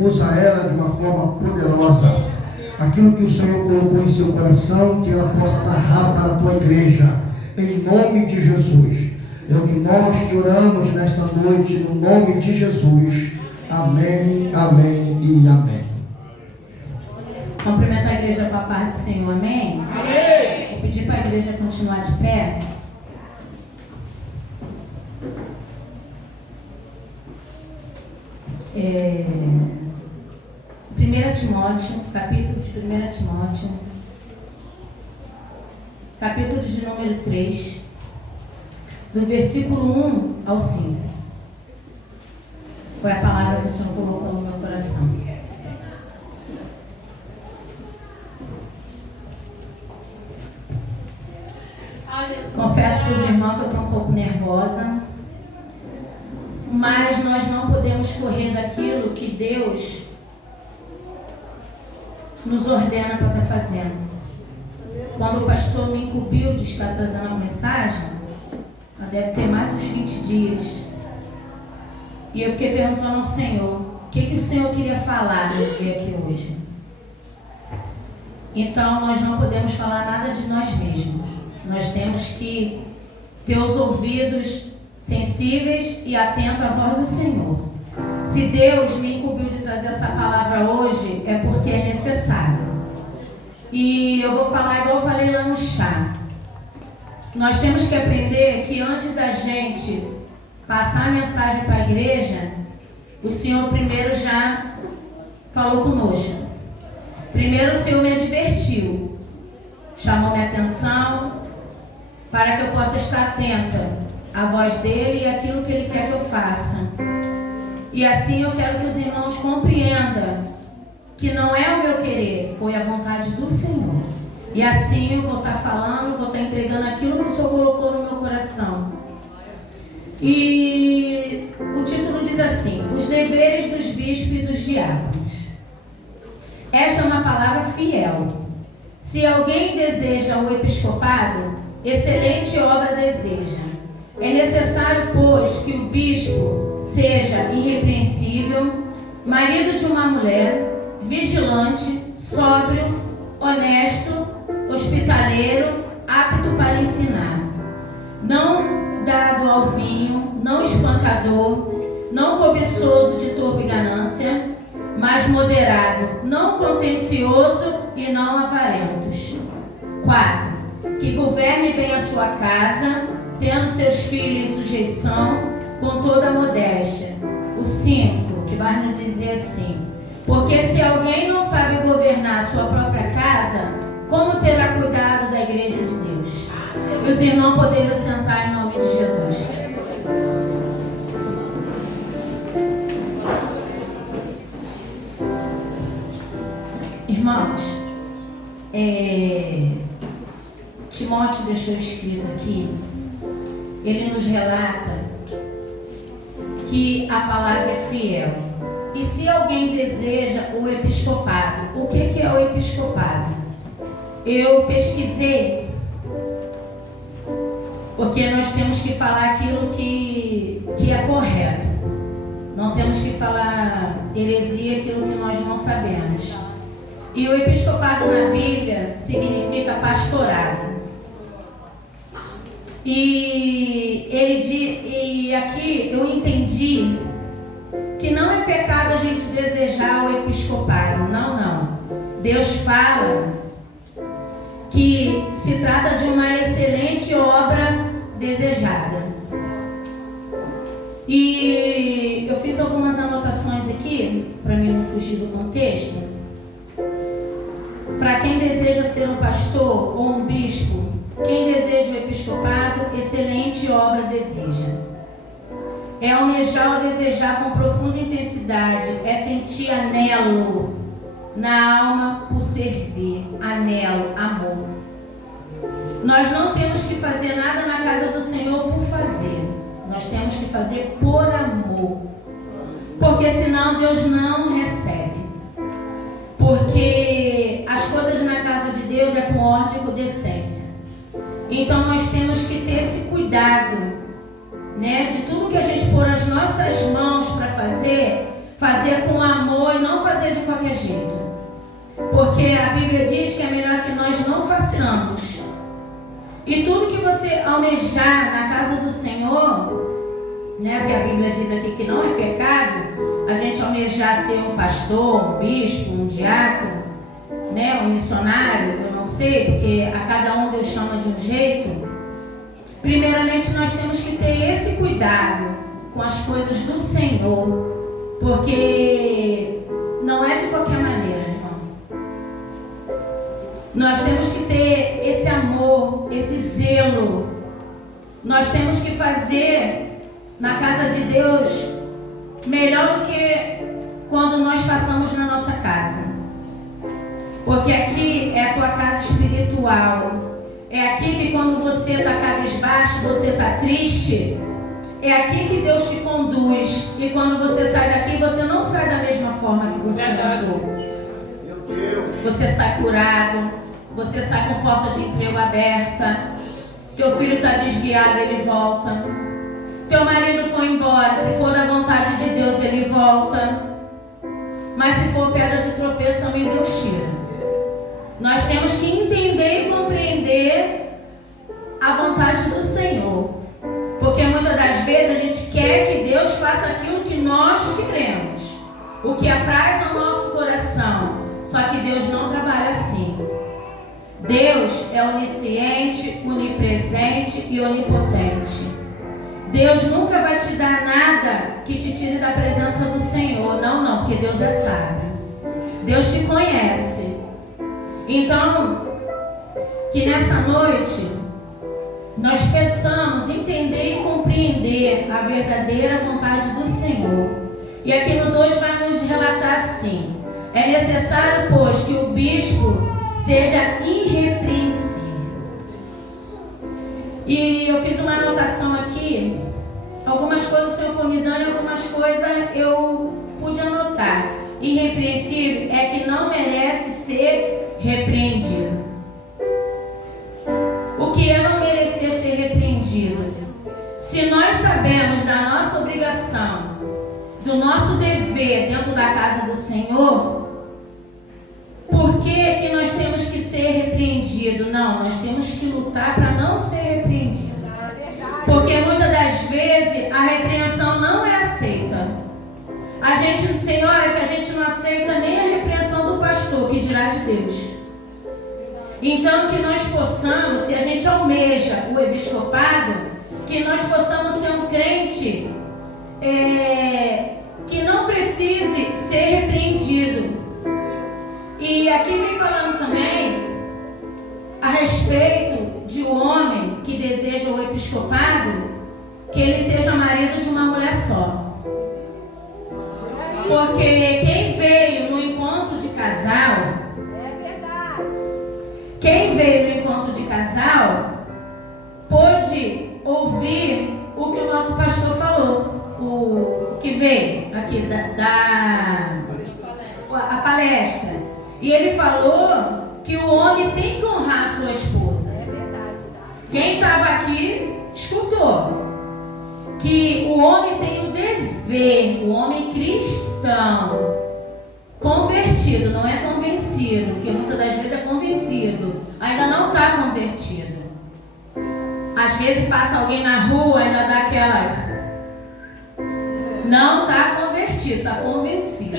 usa ela de uma forma poderosa. Aquilo que o Senhor colocou em seu coração, que ela possa narrar para a tua igreja, em nome de Jesus. É o que nós te oramos nesta noite, no nome de Jesus. Amém, amém e amém. Cumprimentar a igreja com a paz do Senhor, amém? Amém. Vou pedir para a igreja continuar de pé. Primeira Timóteo, capítulo de 1 Timóteo, capítulo de número 3, do versículo 1 ao 5. Foi a palavra que o Senhor colocou no meu coração. Confesso para os irmãos que eu estou um pouco nervosa, mas nós não podemos correr daquilo que Deus nos ordena para estar fazendo. Quando o pastor me incumbiu de estar trazendo a mensagem, ela deve ter mais de 20 dias, e eu fiquei perguntando ao Senhor, o que o Senhor queria falar no dia aqui hoje? Então nós não podemos falar nada de nós mesmos. Nós temos que ter os ouvidos sensíveis e atentos à voz do Senhor. Se Deus me incumbiu de trazer essa palavra hoje, é porque é necessário. E eu vou falar igual eu falei lá no chá. Nós temos que aprender que antes da gente passar a mensagem para a igreja, o Senhor primeiro já falou conosco. Primeiro o Senhor me advertiu, chamou minha atenção, para que eu possa estar atenta à voz dele e àquilo que ele quer que eu faça. E assim eu quero que os irmãos compreendam que não é o meu querer, foi a vontade do Senhor. E assim eu vou estar falando, vou estar entregando aquilo que o Senhor colocou no meu coração. E o título diz assim: os deveres dos bispos e dos diáconos. Esta é uma palavra fiel. Se alguém deseja o episcopado, excelente obra deseja. É necessário, pois, que o bispo seja irrepreensível, marido de uma mulher, vigilante, sóbrio, honesto, hospitaleiro, apto para ensinar, não dado ao vinho, não espancador, não cobiçoso de torpe ganância, mas moderado, não contencioso e não avarentos. 4. Que governe bem a sua casa, tendo seus filhos em sujeição, com toda a modéstia. O 5, que vai nos dizer assim: porque se alguém não sabe governar a sua própria casa, como terá cuidado da igreja de Deus? E os irmãos podeis assentar em nome de Jesus. Irmãos, Timóteo deixou escrito aqui, ele nos relata que a palavra é fiel. E se alguém deseja o episcopado, o que é o episcopado? Eu pesquisei, porque nós temos que falar aquilo que é correto. Não temos que falar heresia, aquilo que nós não sabemos. E o episcopado na Bíblia significa pastorado. E aqui eu entendi que não é pecado a gente desejar o episcopado. Não. Deus fala que se trata de uma excelente obra desejada. E eu fiz algumas anotações aqui, para mim não fugir do contexto. Para quem deseja ser um pastor ou um bispo, quem deseja o episcopado, excelente obra deseja. É almejar ou desejar com profunda intensidade, é sentir anelo na alma por servir, anelo, amor. Nós não temos que fazer nada na casa do Senhor por fazer, nós temos que fazer por amor, porque senão Deus não recebe. Porque as coisas na casa de Deus é com ordem e com decência. Então nós temos que ter esse cuidado, né, de tudo que a gente pôr as nossas mãos para fazer com amor e não E tudo que você almejar na casa do Senhor, né? Porque a Bíblia diz aqui que não é pecado a gente almejar ser um pastor, um bispo, um diácono, né? Um missionário, eu não sei, porque a cada um Deus chama de um jeito. Primeiramente nós temos que ter esse cuidado com as coisas do Senhor, porque não é de qualquer maneira, irmão. Nós temos que ter esse amor, esse zelo. Nós temos que fazer na casa de Deus melhor do que quando nós façamos na nossa casa. Porque aqui é a tua casa espiritual. É aqui que quando você está cabisbaixo, você está triste, é aqui que Deus te conduz. E quando você sai daqui, você não sai da mesma forma que você entrou. Você sai curado, você sai com porta de emprego aberta. Teu filho está desviado, ele volta. Teu marido foi embora, se for da vontade de Deus, ele volta. Mas se for pedra de tropeço, também Deus tira. Nós temos que entender e compreender a vontade do Senhor. Porque muitas das vezes a gente quer que Deus faça aquilo que nós queremos, o que apraz ao nosso coração. Só que Deus não trabalha assim. Deus é onisciente, onipresente e onipotente. Deus nunca vai te dar nada que te tire da presença do Senhor. Não, porque Deus é sábio. Deus te conhece. Então, que nessa noite nós possamos entender e compreender a verdadeira vontade do Senhor. E aqui no 2 vai nos relatar assim: é necessário, pois, que o bispo seja irrepreensível. E eu fiz uma anotação aqui. Algumas coisas o Senhor foi me dando e algumas coisas eu pude anotar. Irrepreensível é que não merece ser repreendido. O que é não merecer ser repreendido? Se nós sabemos da nossa obrigação, do nosso dever dentro da casa do Senhor, por que nós temos que ser repreendido? Não, nós temos que lutar para não ser repreendido. Porque muitas das vezes a repreensão não é aceita. A gente tem hora que a gente não aceita nem a repreensão do pastor, que dirá de Deus. Então que nós possamos, se a gente almeja o episcopado, que nós possamos ser um crente que não precise ser repreendido. E aqui vem falando também a respeito de um homem que deseja o episcopado, que ele seja marido de uma mulher só. Porque quem veio no encontro de casal, pôde ouvir o que o nosso pastor falou, o que veio aqui a palestra. E ele falou que o homem tem que honrar sua esposa. Quem estava aqui escutou que o homem tem o dever, o homem cristão, convertido, não é convencido, porque muitas das vezes é convencido, ainda não está convertido. Às vezes passa alguém na rua, ainda dá aquela... Não está convertido, está convencido.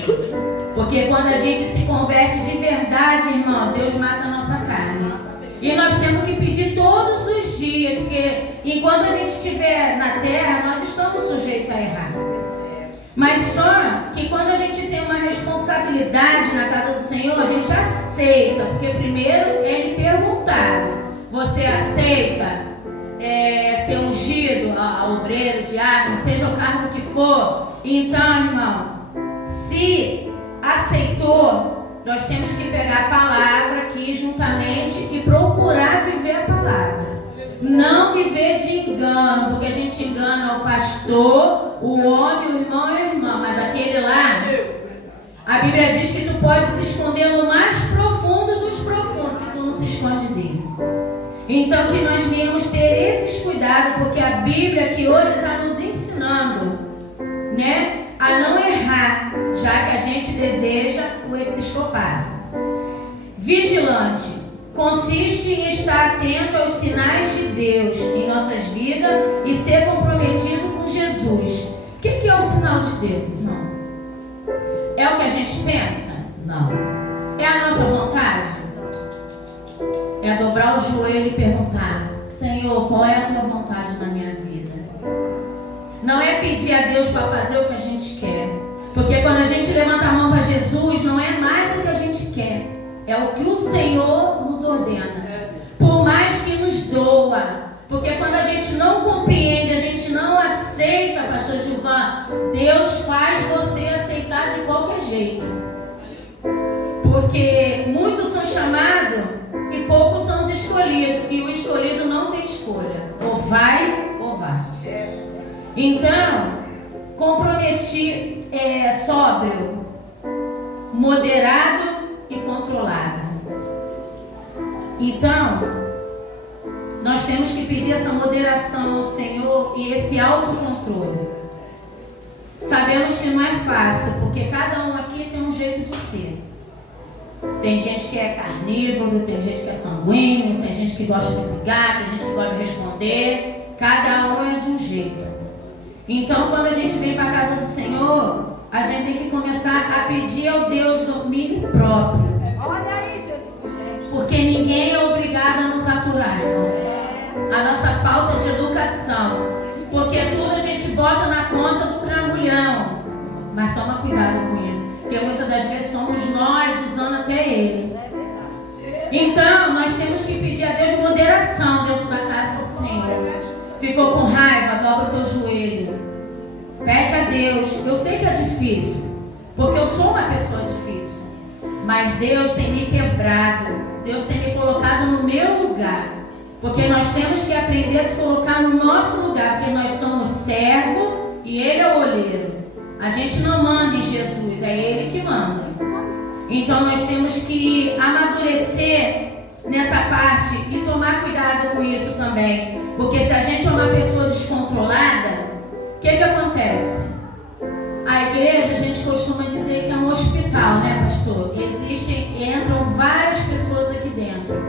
Porque quando a gente se converte de verdade, irmão, Deus mata a nossa carne. E nós temos que pedir todos os dias, porque enquanto a gente estiver na terra, nós estamos sujeitos a errar. Mas só que quando a gente tem uma responsabilidade na casa do Senhor, a gente aceita, porque primeiro é lhe perguntado: você aceita ser ungido, obreiro, diácono, seja o cargo que for? Então, irmão, se aceitou, nós temos que pegar a palavra aqui juntamente e procurar viver a palavra. Não viver de engano, porque a gente engana o pastor, o homem, o irmão e a irmã, mas aquele lá, a Bíblia diz que tu pode se esconder no mais profundo dos profundos, que tu não se esconde dele. Então que nós venhamos ter esses cuidados, porque a Bíblia que hoje está nos ensinando, né, a não errar, já que a gente deseja o episcopado. Vigilante. consiste em estar atento aos sinais de Deus em nossas vidas e ser comprometido com Jesus. O que é o sinal de Deus, irmão? É o que a gente pensa? Não. É a nossa vontade? É dobrar o joelho e perguntar: Senhor, qual é a tua vontade na minha vida? Não é pedir a Deus para fazer o que a gente quer. Porque quando a gente levanta a mão para Jesus, não é mais o que a gente quer. É o que o Senhor nos ordena. Por mais que nos doa. Porque quando a gente não compreende, a gente não aceita, pastor Gilvan, Deus faz você aceitar de qualquer jeito. Porque muitos são chamados e poucos são os escolhidos. E o escolhido não tem escolha. Ou vai, ou vai. Então, comprometido, sóbrio, moderado e controlado. Então, nós temos que pedir essa moderação ao Senhor e esse autocontrole. Sabemos que não é fácil, porque cada um aqui tem um jeito de ser. Tem gente que é carnívoro, tem gente que é sanguíneo, tem gente que gosta de brigar, tem gente que gosta de responder. Cada um é de um jeito. Então, quando a gente vem para a casa do Senhor, a gente tem que começar a pedir ao Deus domínio próprio. Olha aí, Jesus. Porque ninguém é obrigado a nos aturar. A nossa falta de educação. Porque tudo a gente bota na conta do cramulhão. Mas toma cuidado com isso. Porque muitas das vezes somos nós usando até ele. Então, nós temos que pedir a Deus moderação dentro da casa do Senhor. Ficou com raiva? Dobra o teu joelho. Pede a Deus. Eu sei que é difícil, porque eu sou uma pessoa difícil. Mas Deus tem me quebrado. Deus tem me colocado no meu lugar. Porque nós temos que aprender a se colocar no nosso lugar. Porque nós somos servo e Ele é o olheiro. A gente não manda em Jesus, é Ele que manda. Então nós temos que amadurecer nessa parte e tomar cuidado com isso também. Porque se a gente é uma pessoa descontrolada, o que acontece? A igreja, a gente costuma dizer que é um hospital, né, pastor? Entram várias pessoas aqui dentro.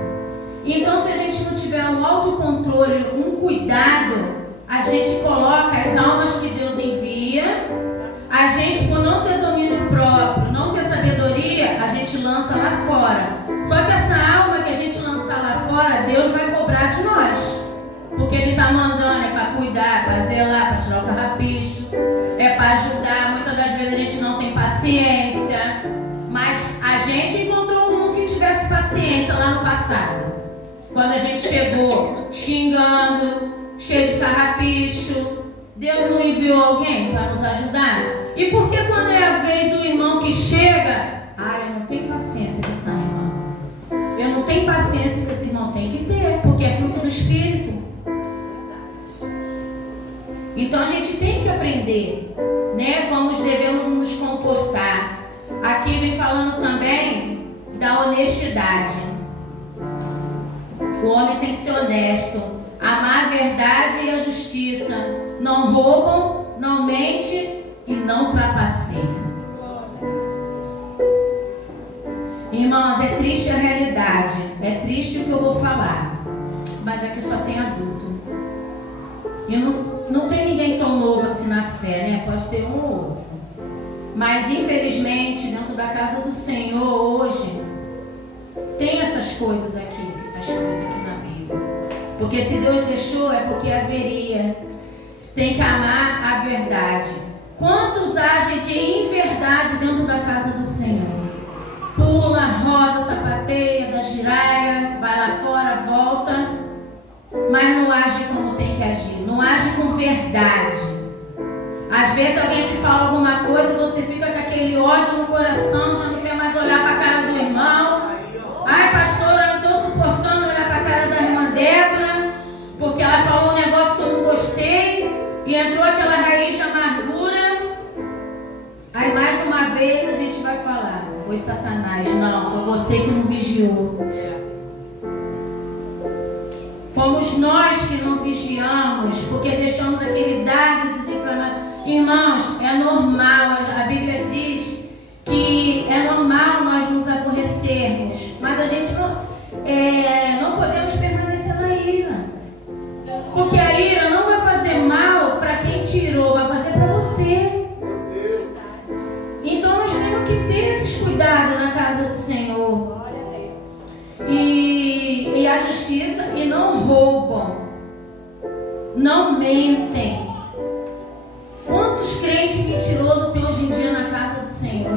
Então, se a gente não tiver um autocontrole, um cuidado, a gente coloca as almas que Deus envia. A gente, por não ter domínio próprio, não ter sabedoria, a gente lança lá fora. Só que essa alma que a gente lançar lá fora, Deus vai cobrar de nós. Porque Ele está mandando, é para cuidar, para zelar, para tirar o carrapicho, é para ajudar. Muitas das vezes a gente não tem paciência, mas a gente encontrou um que tivesse paciência lá no passado. Quando a gente chegou xingando, cheio de carrapicho, Deus não enviou alguém para nos ajudar? E por que quando é a vez do irmão que chega, eu não tenho paciência com essa irmã, eu não tenho paciência que esse irmão tem que ter, porque é fruto do Espírito. Então a gente tem que aprender, né, como devemos nos comportar. Aqui vem falando também da honestidade. O homem tem que ser honesto, amar a verdade e a justiça. Não roubam, não mente e não trapaceiam. Irmãos, é triste a realidade. É triste o que eu vou falar. Mas aqui só tem adulto. E não tem ninguém tão novo assim na fé, né? Pode ter um ou outro. Mas infelizmente, dentro da casa do Senhor hoje, tem essas coisas aqui que está escrito aqui na Bíblia. Porque se Deus deixou, é porque haveria. Tem que amar a verdade. Quantos agem de inverdade dentro da casa do Senhor? Pula, roda, sapateia, dá giraia, vai lá fora, volta, mas não age como tem que agir, não age com verdade. Às vezes alguém te fala alguma coisa e você fica com aquele ódio no coração, já não quer mais olhar para a cara do irmão. Ai, pastora, eu não estou suportando olhar para a cara da irmã Débora, porque ela falou um negócio que eu não gostei e entrou aquela raiz de amargura. Aí mais uma vez a gente vai falar: foi Satanás. Não, foi você que não vigiou. Fomos nós que não vigiamos, porque deixamos aquele dardo desinflamado. Irmãos, é normal, a Bíblia diz que é normal nós nos aborrecermos, mas a gente não temos que ter esses cuidados na casa do Senhor. E a justiça, e não roubam, não mentem. Quantos crentes mentirosos tem hoje em dia na casa do Senhor?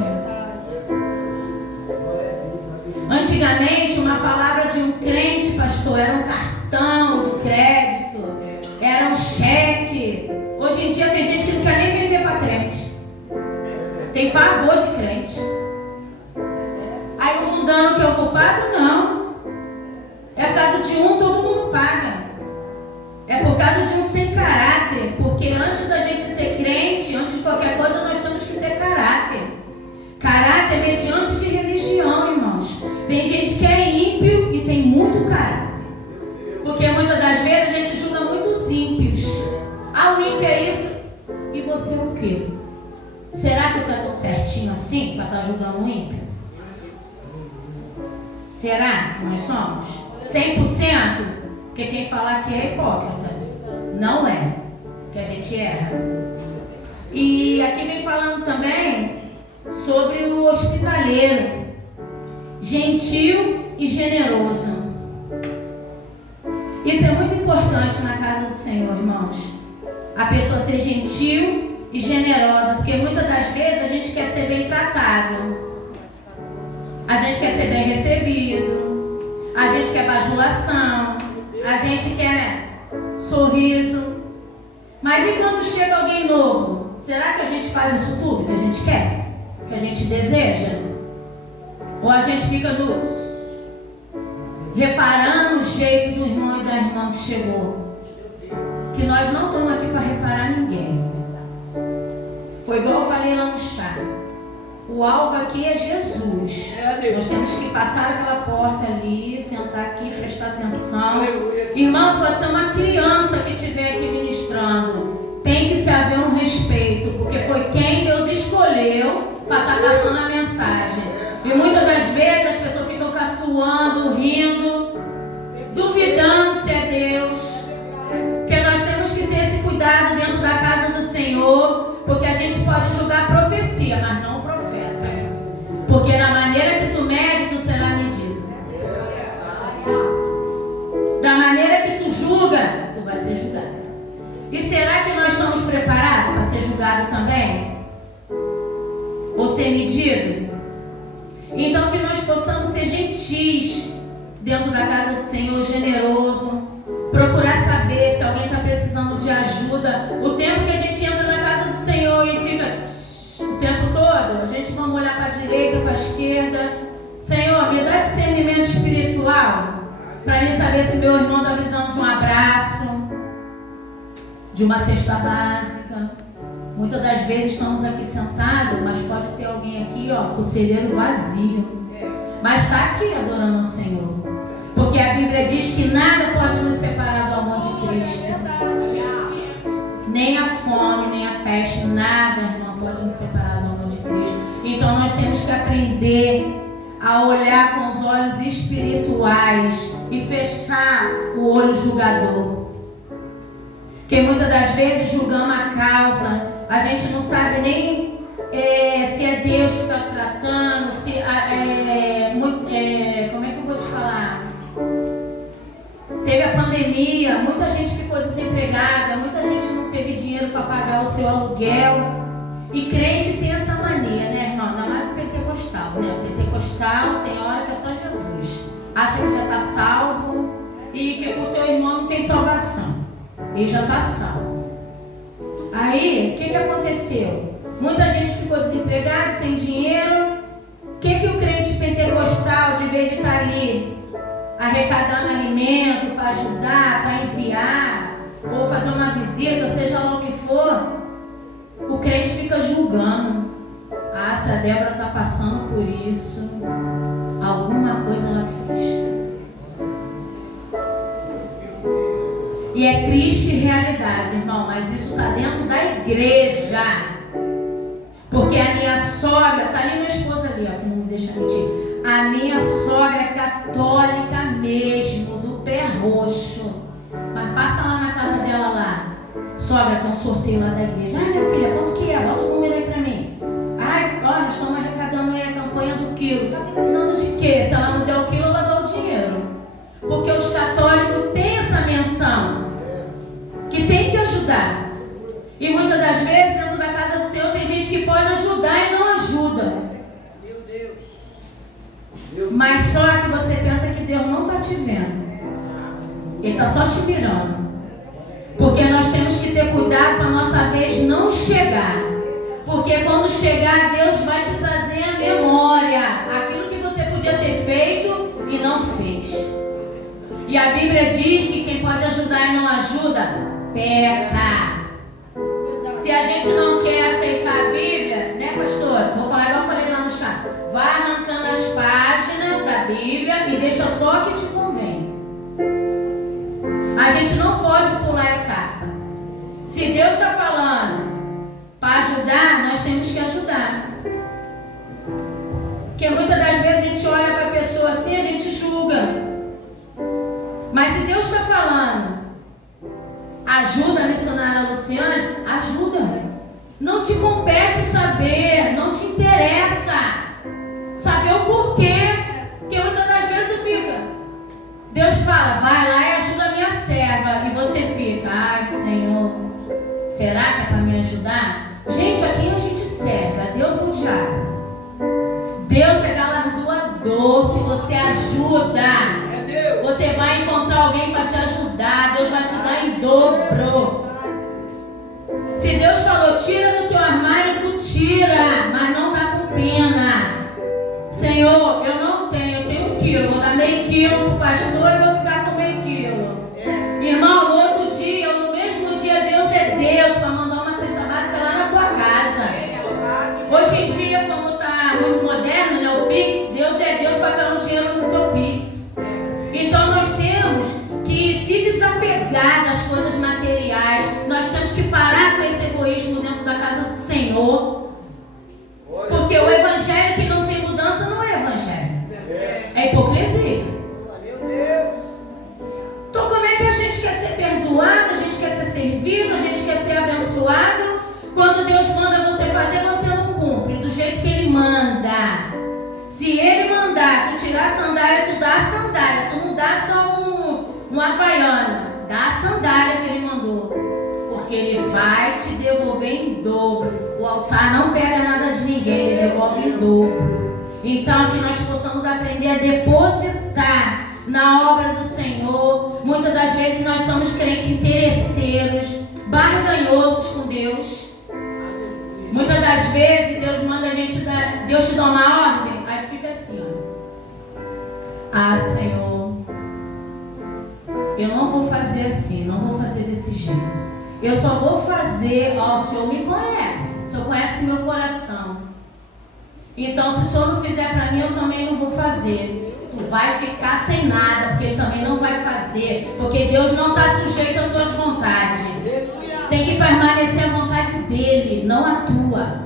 Antigamente, uma palavra de um crente, pastor, era um cartão de crédito, era um cheque. Hoje em dia tem gente que não quer nem vender para crente. Tem pavor de crente. Aí o mundano que é o culpado, não. É por causa de um, todo mundo paga. É por causa de um sem caráter. Porque antes da gente ser crente, antes de qualquer coisa, nós temos que ter caráter. Caráter mediante de religião, irmãos. Tem gente que é ímpio e tem muito caráter. Porque muitas das vezes a gente julga muitos ímpios. Ah, o ímpio é isso. E você o quê? Será que tu é tão certinho assim para estar julgando o ímpio? Será que nós somos? 100%? Porque quem fala aqui é hipócrita. Não é. Que a gente erra. E aqui vem falando também sobre o hospitaleiro. Gentil e generoso. Isso é muito importante na casa do Senhor, irmãos. A pessoa ser gentil e generosa. Porque muitas das vezes a gente quer ser bem tratado. A gente quer ser bem recebido. A gente quer bajulação. A gente quer sorriso. Mas e quando chega alguém novo? Será que a gente faz isso tudo que a gente quer? Que a gente deseja? Ou a gente fica reparando o jeito do irmão e da irmã que chegou? Que nós não estamos aqui para reparar ninguém. Foi igual eu falei lá no chá. O alvo aqui é Jesus. Nós temos que passar aquela porta ali, sentar aqui, prestar atenção. Irmão, pode ser uma criança que estiver aqui ministrando. Tem que se haver um respeito, porque foi quem Deus escolheu para estar passando a mensagem. E muitas das vezes as pessoas ficam caçoando, rindo, duvidando se é Deus. Porque nós temos que ter esse cuidado dentro da casa do Senhor, porque a gente pode julgar a profecia, mas não o profeta. Porque na maneira que tu mede, tu será medido. Da maneira que tu julga, tu vai ser julgado. E será que nós estamos preparados para ser julgado também? Ou ser medido? Então que nós possamos ser gentis dentro da casa do Senhor, generoso, procurar saber se alguém está precisando de ajuda. O tempo que a gente entra na casa do Senhor e fica o tempo todo, a gente vamos olhar para a direita, para a esquerda. Senhor, me dá discernimento espiritual para mim saber se o meu irmão está precisando de um abraço, de uma cesta básica. Muitas das vezes estamos aqui sentados, mas pode ter alguém aqui, ó, com o celeiro vazio. Mas está aqui adorando o Senhor. Porque a Bíblia diz que nada pode nos separar do amor de Cristo. Nem a fome, nem a peste, nada, irmão, pode nos separar do amor de Cristo. Então nós temos que aprender a olhar com os olhos espirituais e fechar o olho julgador. Porque muitas das vezes julgamos a causa, a gente não sabe nem se é Deus que está tratando, se como é que eu vou te falar? Teve a pandemia, muita gente ficou desempregada, muita gente não teve dinheiro para pagar o seu aluguel. E crente tem essa mania, né, irmão? Ainda mais o pentecostal, né? O pentecostal tem hora que é só Jesus. Acha que já está salvo e que o teu irmão não tem salvação. Ele já está salvo. Aí, o que aconteceu? Muita gente ficou desempregada, sem dinheiro. O que o crente pentecostal, de vez de estar ali arrecadando alimento para ajudar, para enviar, ou fazer uma visita, seja lá o que for, o crente fica julgando. Ah, se a Débora está passando por isso, alguma coisa ela fez. E é triste realidade, irmão, mas isso está dentro da igreja. Porque a minha sogra, está ali minha esposa ali, ó, que não me deixa mentir. A minha sogra é católica mesmo, do pé roxo. Mas passa lá na casa dela lá. Sogra, tem um sorteio lá da igreja. Ai, minha filha, quanto que é? Bota o número aí pra mim. Ai, olha, nós estamos arrecadando quilo. Está precisando de quê? Se ela não der o quilo, ela dá o dinheiro. Porque os católicos têm essa menção, que tem que ajudar. E muitas das vezes, dentro da casa do Senhor, tem gente que pode ajudar e não ajuda. Meu Deus. Mas só que você pensa que Deus não está te vendo. Ele está só te mirando. Porque nós temos que ter cuidado para a nossa vez não chegar. Porque quando chegar, Deus vai te trazer a memória aquilo que você podia ter feito e não fez. E a Bíblia diz que quem pode ajudar e não ajuda, peca. Se a gente não quer aceitar a Bíblia, né, pastor? Vou falar igual eu falei lá no chat. Vai arrancando as páginas da Bíblia e deixa só o que te convém. A gente não pode pular etapa. Se Deus está falando para ajudar, nós temos que ajudar. Porque muitas das vezes a gente olha para a pessoa assim, a gente julga. Mas se Deus está falando, ajuda a missionária Luciane, ajuda. Não te compete saber, não te interessa saber o porquê. Porque muitas das vezes tu fica. Deus fala, vai lá e ajuda a minha serva. E você fica, ai Senhor, será que é para me ajudar? Gente, a quem a gente serve? A Deus ou o diabo? Deus é galardoador. Se você ajuda, você vai encontrar alguém para te ajudar. Deus vai te dar em dobro. Se Deus falou, tira do teu armário, tu tira, mas não dá com pena. Senhor, eu não tenho, eu tenho 1 quilo, vou dar meio quilo pro pastor e vou ficar com meio quilo. Irmão, no outro dia, ou no mesmo dia, Deus é Deus para mandar uma cesta básica lá na tua casa. Hoje em dia, como está muito moderno, né, o Pix, Deus é Deus para dar um dinheiro no teu Pix. Então nós temos que se desapegar das coisas materiais. Nós temos que parar com esse egoísmo dentro da casa do Senhor. Porque o evangelho que não tem mudança não é evangelho. É hipocrisia. Então como é que a gente quer ser perdoado, a gente quer ser servido, a gente quer ser abençoado? Quando Deus manda você fazer, você não cumpre do jeito que Ele manda. Se Ele mandar tu tirar a sandália, tu dá a sandália. Tu não dá só uma havaiana. Dá a sandália que Ele mandou. Porque Ele vai te devolver em dobro. O altar não pega nada de ninguém, Ele devolve em dobro. Então que nós possamos aprender a depositar na obra do Senhor. Muitas das vezes nós somos crentes interesseiros, barganhosos com Deus. Muitas das vezes Deus manda a gente Deus te dá uma ordem, aí fica assim, ó. Ah, Senhor, eu não vou fazer assim, não vou fazer desse jeito. Eu só vou fazer, ó, o Senhor me conhece, o Senhor conhece meu coração. Então, se o Senhor não fizer para mim, eu também não vou fazer. Tu vai ficar sem nada, porque Ele também não vai fazer, porque Deus não está sujeito às tuas vontades. Tem que permanecer a vontade dEle, não a tua.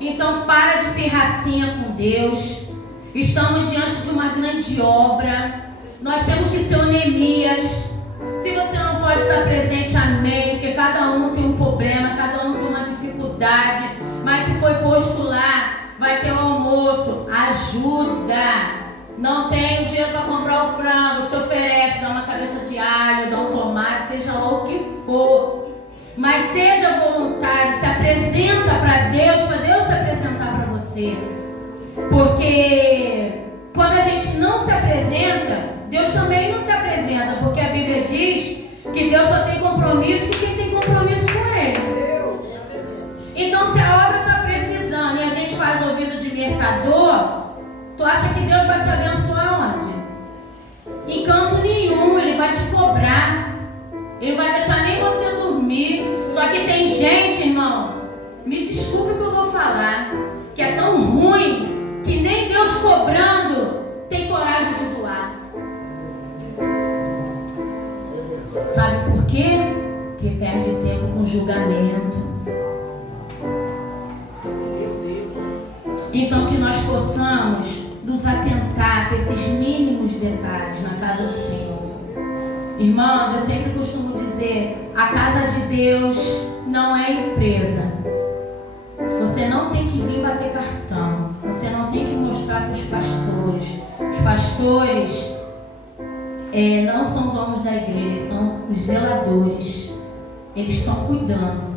Então para de pirracinha com Deus. Estamos diante de uma grande obra. Nós temos que ser o Neemias. Se você não pode estar presente, amém, porque cada um tem um problema, cada um tem uma dificuldade. Mas se foi posto lá, vai ter o almoço, ajuda. Não tem o dinheiro para comprar o frango, se oferece, dá uma cabeça de alho, dá um tomate, seja lá o que for. Mas seja voluntário, se apresenta para Deus se apresentar para você. Porque quando a gente não se apresenta, Deus também não se apresenta. Porque a Bíblia diz que Deus só tem compromisso com quem tem compromisso com Ele. Então se a obra está precisando e a gente faz ouvido de mercador, tu acha que Deus vai te abençoar onde? Em canto nenhum, Ele vai te cobrar. Ele vai deixar nem você dormir. Só que tem gente, irmão, me desculpe o que eu vou falar, que é tão ruim que nem Deus cobrando tem coragem de doar. Sabe por quê? Porque perde tempo com julgamento. Então que nós possamos nos atentar para esses mínimos detalhes na casa do Senhor. Irmãos, eu sempre costumo dizer, a casa de Deus não é empresa. Você não tem que vir bater cartão. Você não tem que mostrar para os pastores. Os pastores não são donos da igreja, são os zeladores. Eles estão cuidando.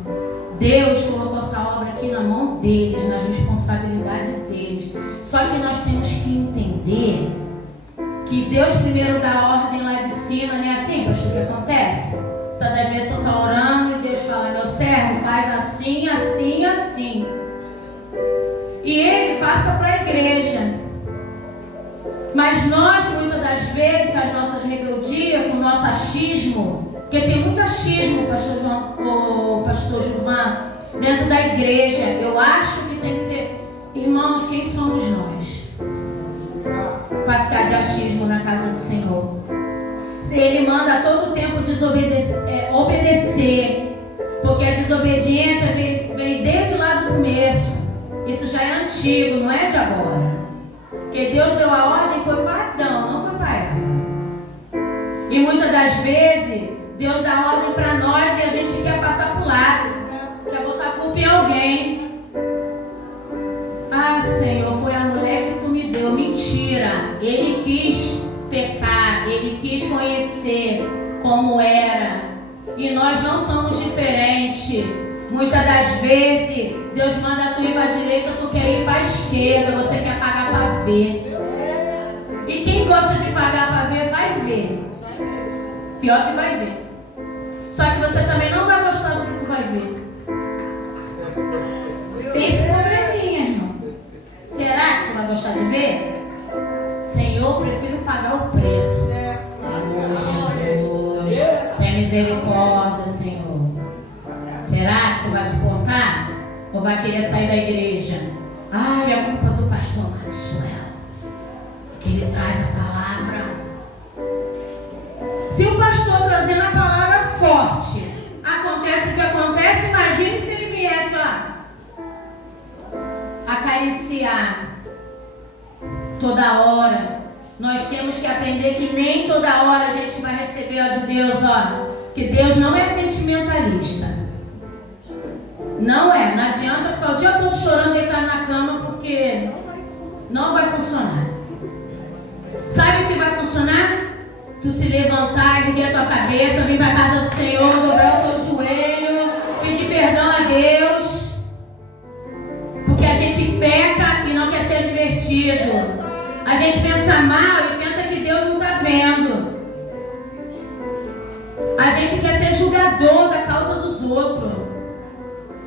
Deus colocou essa obra aqui na mão deles, na responsabilidade deles. Só que nós temos que entender que Deus primeiro dá ordem lá de cima, não é assim, pastor, o que acontece? Tantas vezes você está orando e Deus fala, meu servo, faz assim, assim, assim. E ele passa para a igreja. Mas nós, muitas das vezes, com as nossas rebeldias, com o nosso achismo, porque tem muito achismo, pastor Gilvan, dentro da igreja. Eu acho que tem que ser, irmãos, quem somos nós? Para ficar de achismo na casa do Senhor. Ele manda a todo tempo obedecer, porque a desobediência vem desde lá do começo. Isso já é antigo, não é de agora. Porque Deus deu a ordem, foi para Adão, não foi para Eva. E muitas das vezes Deus dá ordem para nós e a gente quer passar para o lado, quer botar a culpa em alguém. Ah, Senhor, foi a mulher que tu me deu. Mentira. Ele quis pecar, ele quis conhecer como era. E nós não somos diferentes. Muitas das vezes Deus manda tu ir para a direita, tu quer ir para a esquerda, você quer pagar para ver. E quem gosta de pagar para ver, vai ver. Pior que vai ver. Só que você também não vai gostar do que tu vai ver. Tem esse probleminha, irmão. Será que tu vai gostar de ver? Senhor, eu prefiro pagar o preço. Oh, Jesus, tenha misericórdia, Senhor. Será que tu vai suportar? Ou vai querer sair da igreja? Ai, é culpa do pastor Maxwell, que ele traz a palavra. Se o pastor trazendo a palavra forte, acontece o que acontece, imagine se ele viesse acariciar toda hora. Nós temos que aprender que nem toda hora a gente vai receber ó de Deus, ó. Que Deus não é sentimentalista. Não é, não adianta ficar o dia todo chorando deitado na cama, porque não vai funcionar. Sabe o que vai funcionar? Tu se levantar, erguer a tua cabeça, vir para a casa do Senhor, dobrar o teu joelho, pedir perdão a Deus. Porque a gente peca e não quer ser divertido. A gente pensa mal e pensa que Deus não está vendo. A gente quer ser julgador da causa dos outros.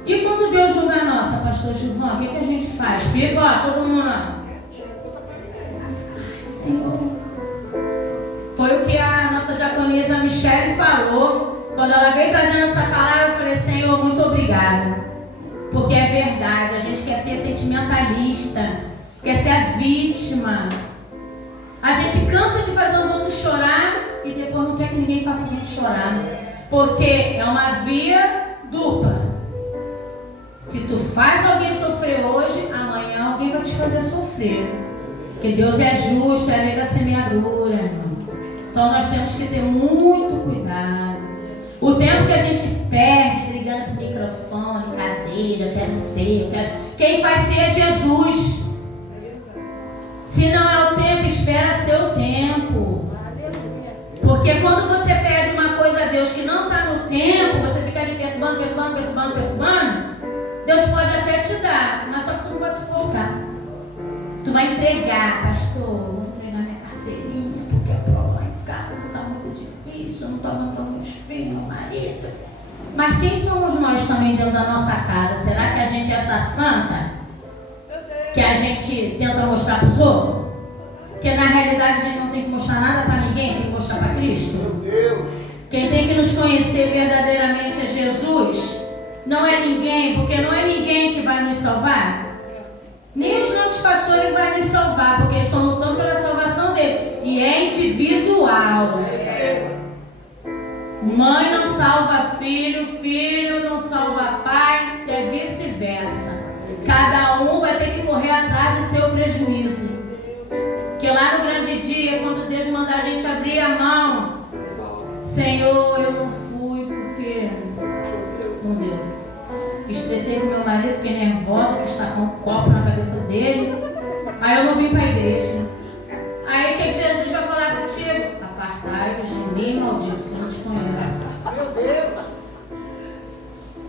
E quando Deus julga a nossa, pastor Gilvan, o que a gente faz? Fica, ó, todo mundo lá. Ai, Senhor. Foi o que a nossa diaconisa Michele falou. Quando ela veio trazendo essa palavra, eu falei, Senhor, muito obrigada. Porque é verdade, a gente quer ser sentimentalista, quer ser a vítima. A gente cansa de fazer os outros chorar e depois não quer que ninguém faça a gente chorar. Porque é uma via dupla. Se tu faz alguém sofrer hoje, amanhã alguém vai te fazer sofrer. Porque Deus é justo, é a lei da semeadura, irmão. Então nós temos que ter muito cuidado. O tempo que a gente perde brigando por microfone, cadeira, quero ser, quem faz ser é Jesus. Se não é o tempo, espera ser o tempo. Porque quando você pede uma coisa a Deus que não está no tempo, você fica ali perturbando. Deus pode até te dar, mas só que tu não vai suportar. Tu vai entregar, pastor, vou entregar minha carteirinha, porque a prova lá em casa está muito difícil, eu não estou mandando meus filhos, meu marido. Mas quem somos nós também dentro da nossa casa? Será que a gente é essa santa que a gente tenta mostrar para os outros? Porque na realidade a gente não tem que mostrar nada para ninguém, tem que mostrar para Cristo. Meu Deus. Quem tem que nos conhecer verdadeiramente é Jesus. Não é ninguém, porque não é ninguém que vai nos salvar. Nem os nossos pastores vão nos salvar, porque eles estão lutando pela salvação deles. E é individual. Mãe não salva filho, filho não salva pai, é vice-versa. Cada um vai ter que correr atrás do seu prejuízo. Porque lá no grande dia, quando Deus mandar a gente abrir a mão, Senhor, eu não fui porque não deu. Estressei com meu marido, fiquei nervosa, que está com um copo na cabeça dele. Aí eu não vim para a igreja. Aí o que Jesus vai falar contigo? Apartai-vos de mim, maldito, que eu não te conheço. Meu Deus!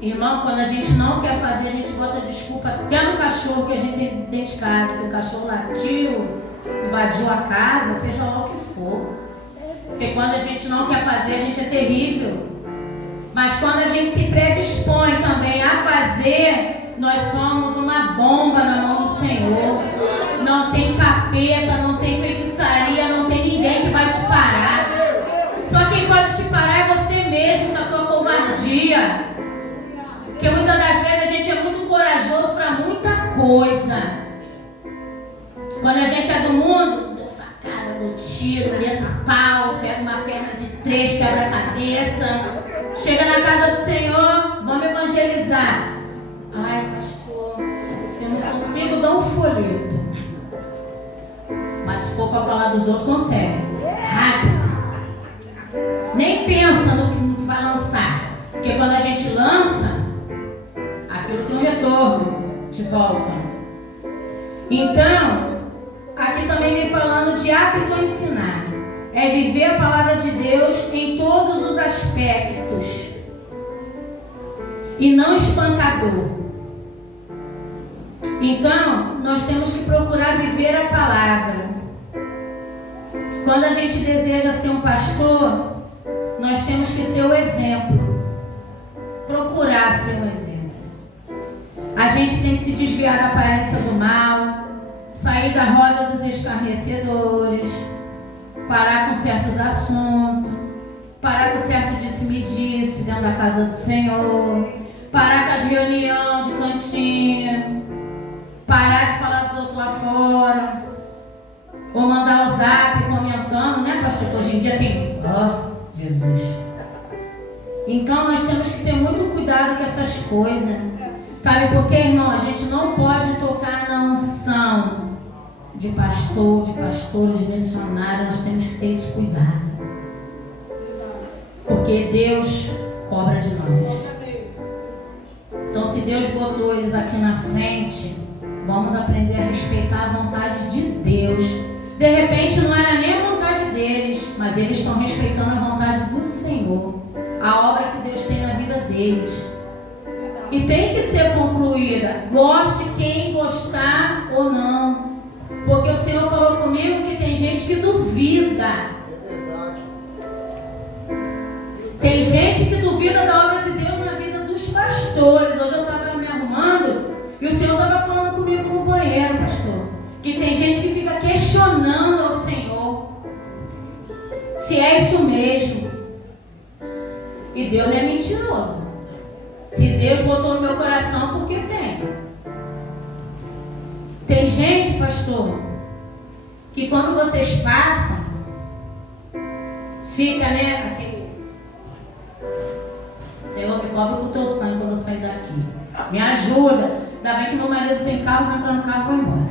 Irmão, quando a gente não quer fazer, a gente bota desculpa até no cachorro que a gente tem dentro de casa, que o cachorro latiu, invadiu a casa, seja lá o que for. Porque quando a gente não quer fazer, a gente é terrível. Mas quando a gente se predispõe também a fazer, nós somos uma bomba na mão do Senhor. Não tem capeta, não tem feitiçaria, não tem ninguém que vai te parar. Só quem pode te parar é você mesmo, com a tua covardia. Porque muitas das vezes a gente é muito corajoso para muita coisa. Quando a gente é do mundo, dou facada, dou tiro, meta pau, pega uma perna de 3, quebra a cabeça. Chega na casa do Senhor, vamos evangelizar. Ai, pastor, eu não consigo dar um folheto. Mas se for para falar dos outros, consegue. Rápido. Nem pensa no que vai lançar. Porque quando a gente lança, aquilo tem um retorno de volta. Então, aqui também vem falando de apto a ensinar. É viver a palavra de Deus em todos os aspectos. E não espancador. Então, nós temos que procurar viver a palavra. Quando a gente deseja ser um pastor, nós temos que ser o exemplo. Procurar ser um exemplo. A gente tem que se desviar da aparência do mal, sair da roda dos escarnecedores, parar com certos assuntos, parar com certo disse-me-disse dentro da casa do Senhor, parar com as reuniões de cantinha, parar de falar dos outros lá fora, ou mandar o zap comentando, né, pastor? Que hoje em dia tem. Jesus. Então nós temos que ter muito cuidado com essas coisas. Sabe por quê, irmão? A gente não pode tocar na unção de pastor, de pastores, missionários. Nós temos que ter esse cuidado. Porque Deus cobra de nós. Então, se Deus botou eles aqui na frente, vamos aprender a respeitar a vontade de Deus. De repente não era nem a vontade deles, mas eles estão respeitando a vontade do Senhor, a obra que Deus tem na vida deles. E tem que ser concluída, goste quem gostar ou não. Porque o Senhor falou comigo que tem gente que duvida. Tem gente que duvida da obra de Deus na vida dos pastores. Hoje eu estava me arrumando e o Senhor estava falando comigo no banheiro, pastor, que tem gente que fica questionando ao Senhor se é isso mesmo. E Deus não é mentiroso. Se Deus botou no meu coração, porque tem. Tem gente, pastor, que quando vocês passam, fica, né, aquele: Senhor, me cobre com o teu sangue quando eu sair daqui. Me ajuda. Ainda bem que meu marido tem carro, vai entrar no carro e vai embora.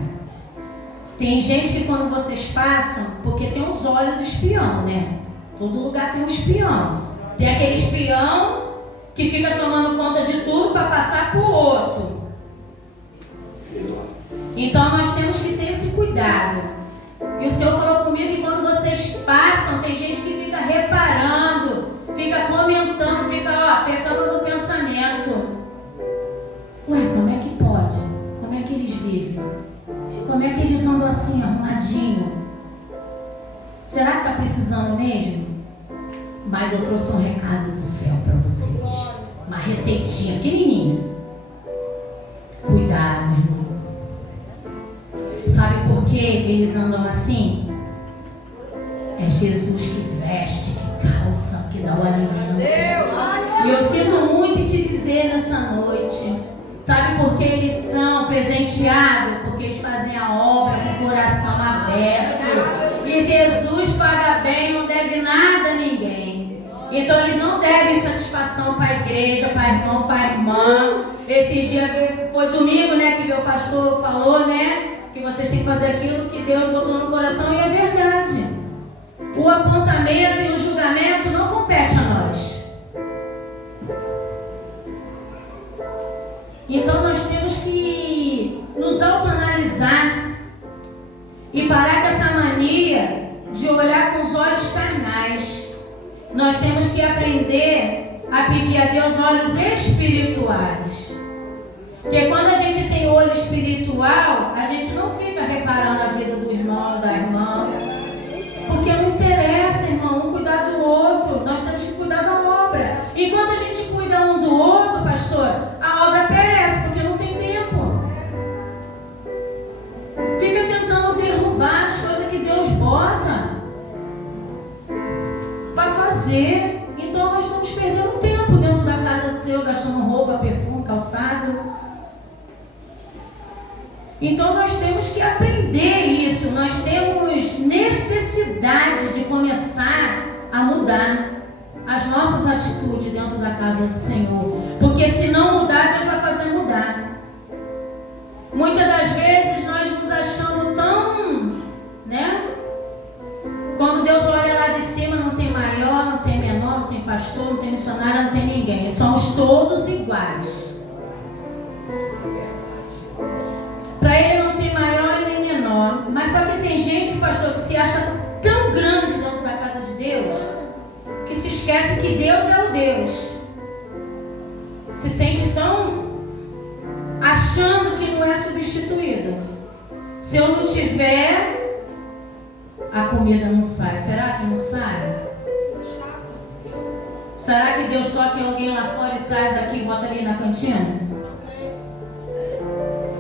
Tem gente que quando vocês passam, porque tem os olhos espião, né? Todo lugar tem um espião. Tem aquele espião que fica tomando conta de tudo para passar para o outro. Então nós temos que ter esse cuidado. E o Senhor falou comigo que quando vocês passam, tem gente que fica reparando, fica comentando, fica pecando no pensamento. Ué, como é que pode? Como é que eles vivem? Como é que eles andam assim, arrumadinho? Será que está precisando mesmo? Mas eu trouxe um recado do céu para vocês. Uma receitinha pequenininha. Cuidado, meu irmão. Sabe por que eles andam assim? É Jesus que veste, que calça, que dá o alimento. E eu sinto muito em te dizer nessa noite. Sabe por que eles são presenteados? Porque eles fazem a obra com o coração aberto. E Jesus paga bem, não deve nada a ninguém. Então eles não devem satisfação para a igreja, para irmão, para irmã. Esses dias foi domingo, né, que meu pastor falou, né, que vocês têm que fazer aquilo que Deus botou no coração, e é verdade. O apontamento e o julgamento não compete a nós. Então nós temos que nos autoanalisar E parar com essa mania de olhar com os olhos carnais. Nós temos que aprender a pedir a Deus olhos espirituais. Porque quando a gente tem olho espiritual, a gente não fica reparando a vida do irmão, da irmã. Porque não interessa, irmão, um cuidar do outro. Nós temos que cuidar da obra. E quando a gente cuida um do outro, pastor, a obra perece, porque não tem tempo. Fica tentando derrubar as coisas que Deus bota para fazer. Então nós estamos perdendo tempo dentro da casa do Senhor, gastando roupa, perfume, calçado. Então nós temos que aprender isso. Nós temos necessidade de começar a mudar as nossas atitudes dentro da casa do Senhor. Porque se não mudar, Deus vai fazer mudar. Muitas das vezes nós nos achamos tão, né? Quando Deus olha lá de cima, não tem maior, não tem menor, não tem pastor, não tem missionário, não tem ninguém. Somos todos iguais. Para Ele não tem maior e nem menor. Mas só que tem gente, pastor, que se acha tão grande dentro da casa de Deus, que se esquece que Deus é o Deus. Se sente tão achando que não é substituído. Se eu não tiver, a comida não sai. Será que não sai? Será que Deus toca em alguém lá fora e traz aqui e bota ali na cantina?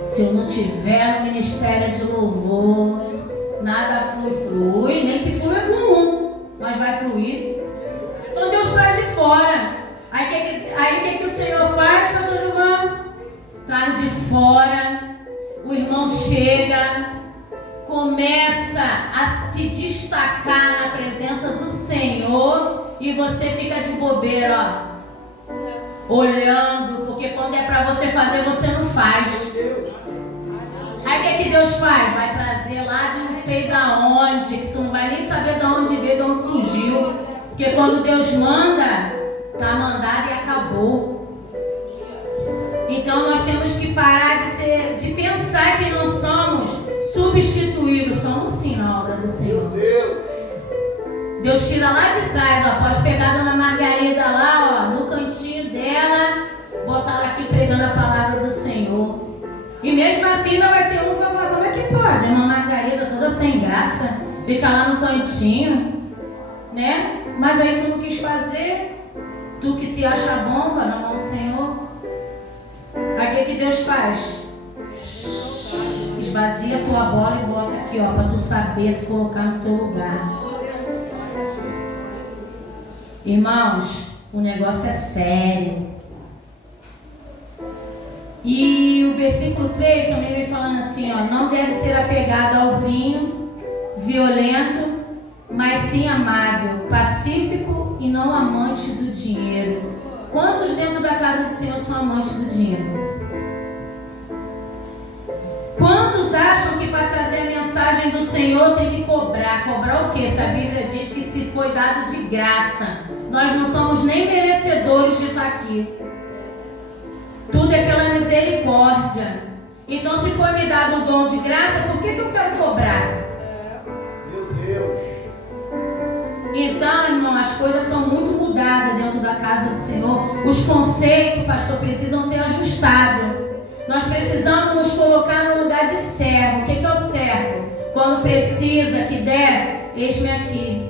Se eu não tiver no ministério de louvor, nada flui, nem que flui com um, mas vai fluir. Então Deus traz de fora. Aí o que o Senhor faz, pastor Gilvan? Traz de fora. O irmão chega, começa a se destacar na presença do Senhor e você fica de bobeira, ó, olhando, porque quando é para você fazer, você não faz. Aí o que Deus faz? Vai trazer lá de não sei da onde, que tu não vai nem saber de onde veio, de onde surgiu. Porque quando Deus manda, tá mandado e acabou. Então nós temos que parar de pensar que não somos substituídos. Somos sim na obra do Senhor. Deus tira lá de trás, ó, pode pegar a dona Margarida lá, ó, no cantinho dela, botar ela aqui pregando a palavra do Senhor. E mesmo assim ainda vai ter um que vai falar, como é que pode? A irmã Margarida toda sem graça, fica lá no cantinho, né? Mas aí tu não quis fazer, tu que se acha bomba na mão do Senhor. Aí o que Deus faz? Esvazia a tua bola e bota aqui, ó, para tu saber se colocar no teu lugar. Irmãos, o negócio é sério. E o versículo 3 também vem falando assim, ó, não deve ser apegado ao vinho, violento, mas sim amável, pacífico e não amante do dinheiro. Quantos dentro da casa do Senhor são amantes do dinheiro? Quantos acham que para trazer a mensagem do Senhor tem que cobrar? Cobrar o quê? Se a Bíblia diz que se foi dado de graça, nós não somos nem merecedores de estar aqui. Tudo é pela misericórdia. Então, se foi me dado o dom de graça, por que eu quero cobrar? Meu Deus. Então, irmão, as coisas estão muito mudadas dentro da casa do Senhor. Os conceitos, pastor, precisam ser ajustados. Nós precisamos nos colocar no lugar de servo. O que é o servo? Quando precisa, que der, eis-me aqui.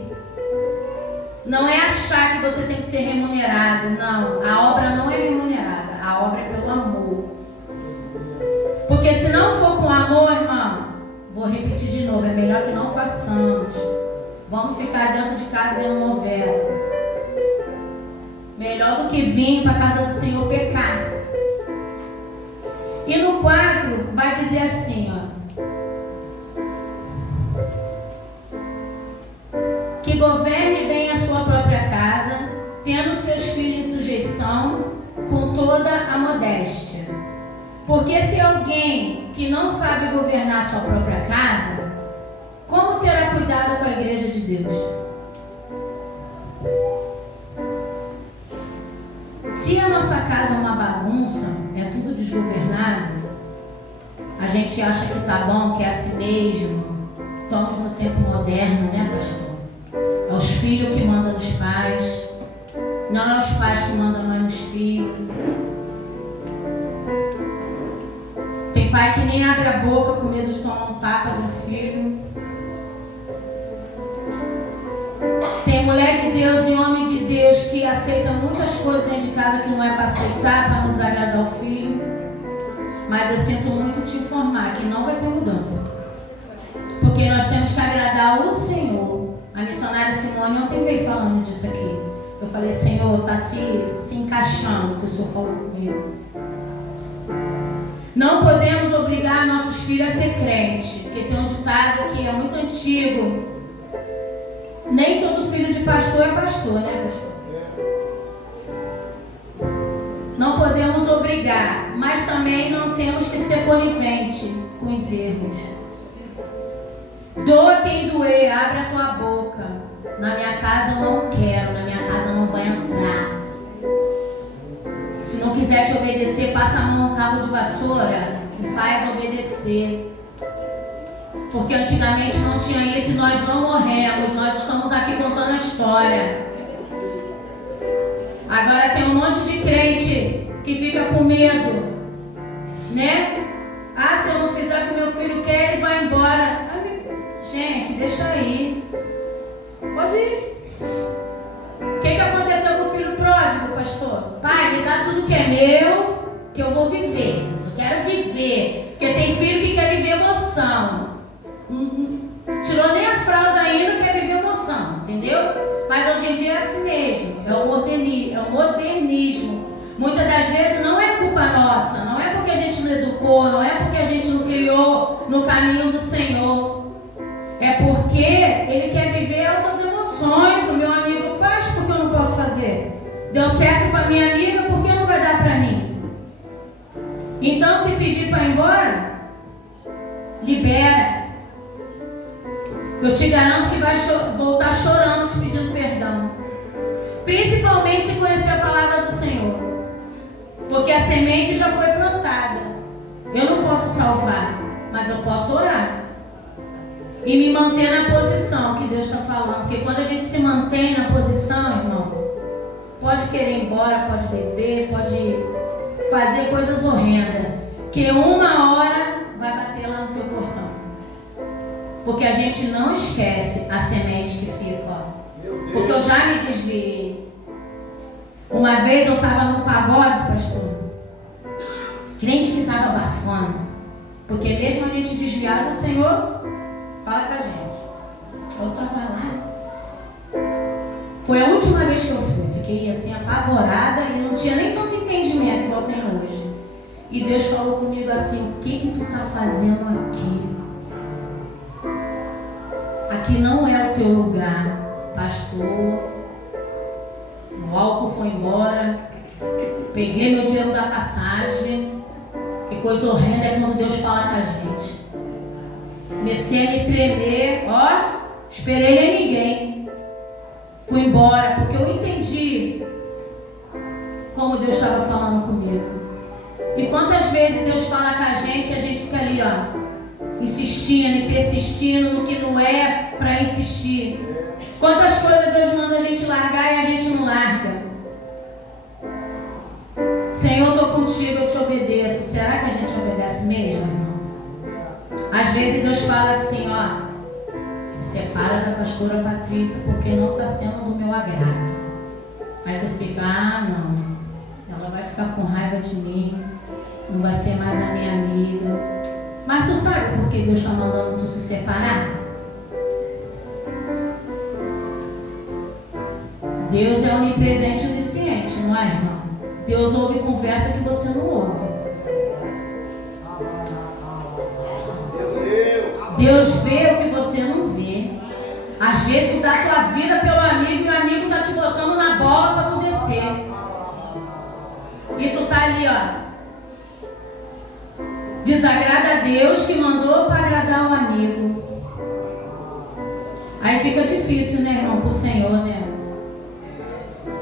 Não é achar que você tem que ser remunerado. Não, a obra não é remunerada. A obra é pelo amor. Porque se não for com amor, irmão, vou repetir de novo, é melhor que não façamos. Vamos ficar dentro de casa vendo novela. Melhor do que vir para a casa do Senhor pecar. E no 4 vai dizer assim, ó. Que governe bem a sua própria casa, tendo seus filhos em sujeição, com toda a modéstia. Porque se alguém que não sabe governar a sua própria casa, como terá cuidado com a igreja de Deus? Se a nossa casa é uma bagunça, é tudo desgovernado, a gente acha que tá bom, que é assim mesmo, Estamos no tempo moderno, né, pastor? É os filhos que mandam nos pais. Não é os pais que mandam mais nos filhos. Tem pai que nem abre a boca com medo de tomar um tapa de um filho. Tem mulher de Deus e homem de Deus que aceita muitas coisas dentro de casa que não é para aceitar, para não desagradar o filho. Mas eu sinto muito te informar que não vai ter mudança. Porque nós temos que agradar o Senhor. A missionária Simone ontem veio falando disso aqui. Eu falei, Senhor, está se encaixando o que o Senhor falou comigo. Não podemos obrigar nossos filhos a ser crente. Porque tem um ditado que é muito antigo. Nem todo filho de pastor é pastor, né, pastor? Não podemos obrigar, mas também não temos que ser conivente com os erros. Doa quem doer, abre a tua boca. Na minha casa eu não quero, na minha casa não vai entrar. Se não quiser te obedecer, passa a mão no cabo de vassoura e faz obedecer. Porque antigamente não tinha isso e nós não morremos. Nós estamos aqui contando a história. Agora tem um monte de crente que fica com medo, né? Ah, se eu não fizer o que meu filho quer, ele vai embora. Gente, deixa aí. Pode ir. O que aconteceu com o filho pródigo, pastor? Pai, me dá tudo que é meu, que eu vou viver. Eu quero viver. Porque tem filho que quer viver emoção. Tirou nem a fralda ainda, quer viver emoção, entendeu? Mas hoje em dia é assim mesmo. É o modernismo. Muitas das vezes não é culpa nossa. Não é porque a gente não educou, não é porque a gente não criou no caminho do Senhor. É porque ele quer viver altas emoções. O meu amigo faz, porque eu não posso fazer. Deu certo para minha amiga, por que não vai dar para mim? Então, se pedir para ir embora, libera. Eu te garanto que vai voltar chorando, te pedindo perdão. Principalmente se conhecer a palavra do Senhor. Porque a semente já foi plantada. Eu não posso salvar, mas eu posso orar. E me manter na posição que Deus está falando. Porque quando a gente se mantém na posição, irmão, pode querer ir embora, pode beber, pode fazer coisas horrendas. Que uma hora vai bater lá no teu portão. Porque a gente não esquece a semente que fica, ó. Porque eu já me desviei. Uma vez eu estava no pagode, pastor. Crente que estava abafando. Porque mesmo a gente desviado, o Senhor fala com a gente. Eu estava lá. Foi a última vez que eu fui. Fiquei assim apavorada e não tinha nem tanto entendimento igual tem hoje. E Deus falou comigo assim: o que tu está fazendo aqui? Aqui não é o teu lugar, pastor. O álcool foi embora. Peguei meu dinheiro da passagem. Que coisa horrenda é quando Deus fala com a gente. Comecei a me tremer, ó. Esperei nem ninguém. Fui embora, porque eu entendi como Deus estava falando comigo. E quantas vezes Deus fala com a gente fica ali, ó. Insistindo e persistindo no que não é para insistir. Quantas coisas Deus manda a gente largar e a gente não larga. Senhor, estou contigo, eu te obedeço. Será que a gente obedece mesmo, irmão? Às vezes Deus fala assim, ó: se separa da pastora Patrícia porque não está sendo do meu agrado. Aí tu fica, não, ela vai ficar com raiva de mim, não vai ser mais a minha amiga. Mas tu sabe por que Deus está mandando tu se separar? Deus é onipresente e onisciente, não é, irmão? Deus ouve conversa que você não ouve. Deus vê o que você não vê. Às vezes tu dá tua vida pelo amigo e o amigo está te botando na bola para tu descer. E tu tá ali, ó. Desagrada a Deus que mandou para agradar o amigo. Aí fica difícil, né, irmão, pro Senhor, né?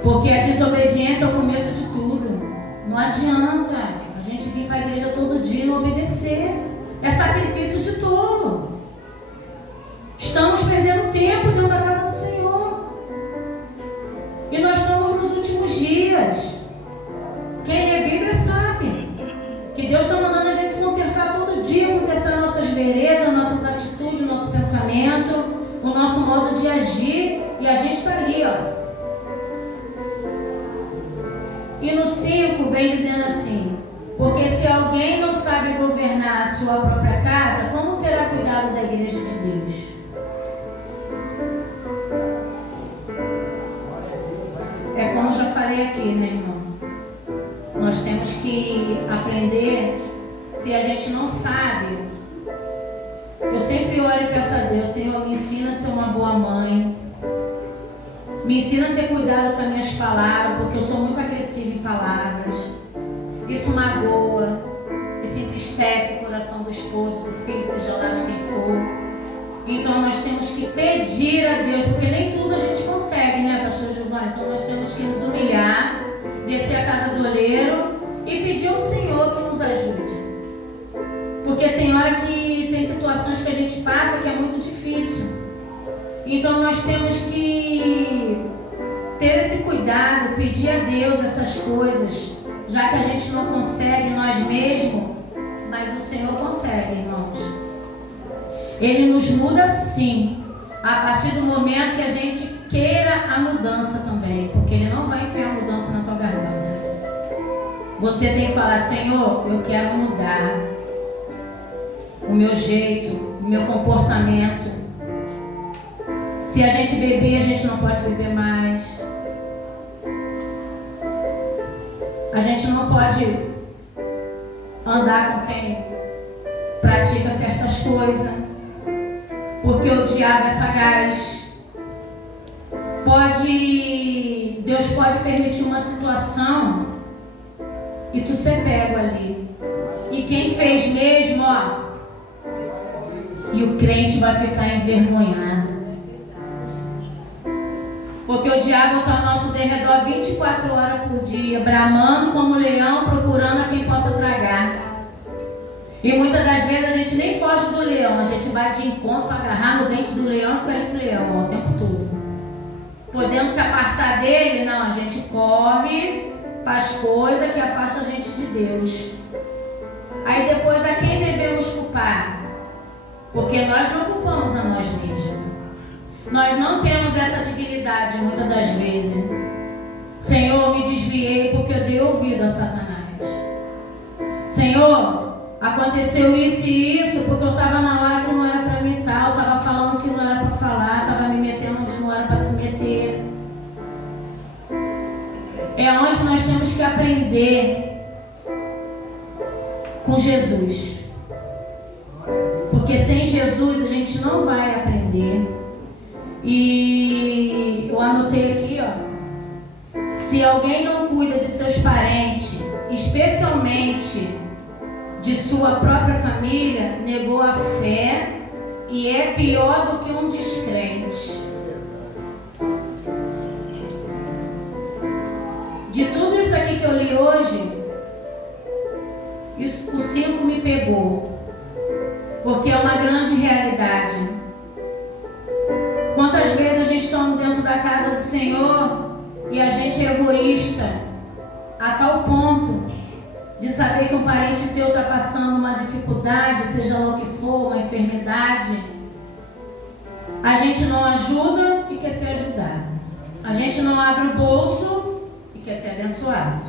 Porque a desobediência é o começo de tudo. Não adianta a gente vir para a igreja todo dia e não obedecer. É sacrifício de tolo. pensamento, o nosso modo de agir, e a gente está ali, ó. E no 5 vem dizendo assim: porque se alguém não sabe governar a sua própria casa, como terá cuidado da igreja de Deus? É como eu já falei aqui, né, irmão? Nós temos que aprender. Se a gente não sabe, eu sempre oro e peço a Deus: Senhor, me ensina a ser uma boa mãe, me ensina a ter cuidado com as minhas palavras, porque eu sou muito agressiva em palavras. Isso magoa, isso entristece o coração do esposo, do filho, seja lá de quem for. Então nós temos que pedir a Deus, porque nem tudo a gente consegue, né, pastor Gilvan? Então nós temos que nos humilhar, descer a casa do oleiro e pedir ao Senhor que nos ajude. Porque tem hora que tem situações que a gente passa que é muito difícil. Então nós temos que ter esse cuidado, pedir a Deus essas coisas, já que a gente não consegue nós mesmos, mas o Senhor consegue, irmãos. Ele nos muda sim, a partir do momento que a gente queira a mudança também, porque Ele não vai enfiar a mudança na tua garganta. Você tem que falar: Senhor, eu quero mudar o meu jeito, o meu comportamento. Se a gente beber, a gente não pode beber mais. A gente não pode andar com quem pratica certas coisas, porque o diabo é sagaz. Deus pode permitir uma situação e tu ser pego ali. E quem fez mesmo, ó, e o crente vai ficar envergonhado. Porque o diabo está ao nosso derredor 24 horas por dia, bramando como leão, procurando a quem possa tragar. E muitas das vezes a gente nem foge do leão, a gente vai de encontro para agarrar no dente do leão e ficar ali com o leão, ó, o tempo todo. Podendo se apartar dele, não, a gente corre para as coisas que afastam a gente de Deus. Aí depois, a quem devemos culpar? Porque nós não culpamos a nós mesmos. Nós não temos essa dignidade muitas das vezes. Senhor, me desviei porque eu dei ouvido a Satanás. Senhor, aconteceu isso e isso porque eu estava na hora que não era para me estar, eu estava falando que não era para falar, estava me metendo onde não era para se meter. É onde nós temos que aprender com Jesus. Porque sem Jesus a gente não vai aprender. E eu anotei aqui, ó: se alguém não cuida de seus parentes, especialmente de sua própria família, negou a fé e é pior do que um descrente. De tudo isso aqui que eu li hoje, o 5 me pegou, porque é uma grande realidade. Quantas vezes a gente está dentro da casa do Senhor e a gente é egoísta a tal ponto de saber que um parente teu está passando uma dificuldade, seja lá o que for, uma enfermidade, a gente não ajuda e quer ser ajudado. A gente não abre o bolso e quer ser abençoado.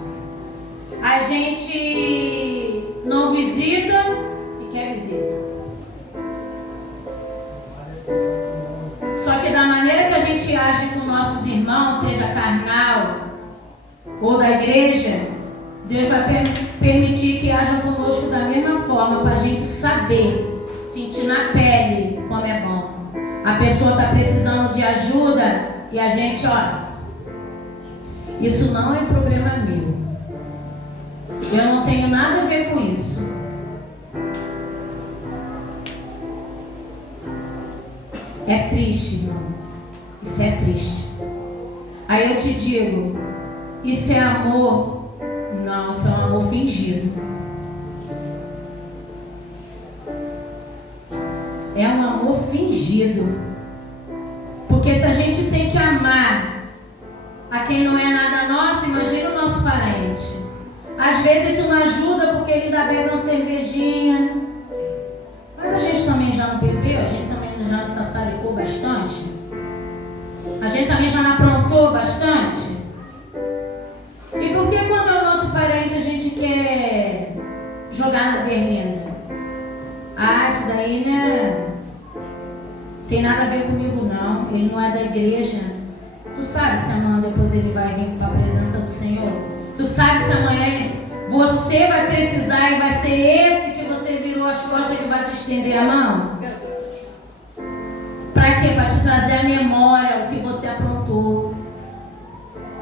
A gente não visita e quer visita. Só que da maneira que a gente age com nossos irmãos, seja carnal ou da igreja, Deus vai permitir que haja conosco da mesma forma, para a gente saber, sentir na pele como é bom. A pessoa está precisando de ajuda e a gente, ó, isso não é problema meu. Eu não tenho nada a ver com isso. É triste, irmão. Isso é triste. Aí eu te digo, isso é amor? Não, isso é um amor fingido. É um amor fingido. Porque se a gente tem que amar a quem não é nada nosso, imagina o nosso parente. Às vezes tu não ajuda porque ele ainda bebe uma cervejinha. Mas a gente também já não bebeu, a gente também gente já não sassaricou bastante? A gente também já não aprontou bastante? E por que quando é o nosso parente a gente quer jogar na berlinda? Ah, isso daí, né? Tem nada a ver comigo não. Ele não é da igreja. Tu sabe se amanhã depois ele vai vir para a presença do Senhor? Tu sabe se amanhã você vai precisar e vai ser esse que você virou as costas que vai te estender a mão? Para quê? Para te trazer à memória o que você aprontou.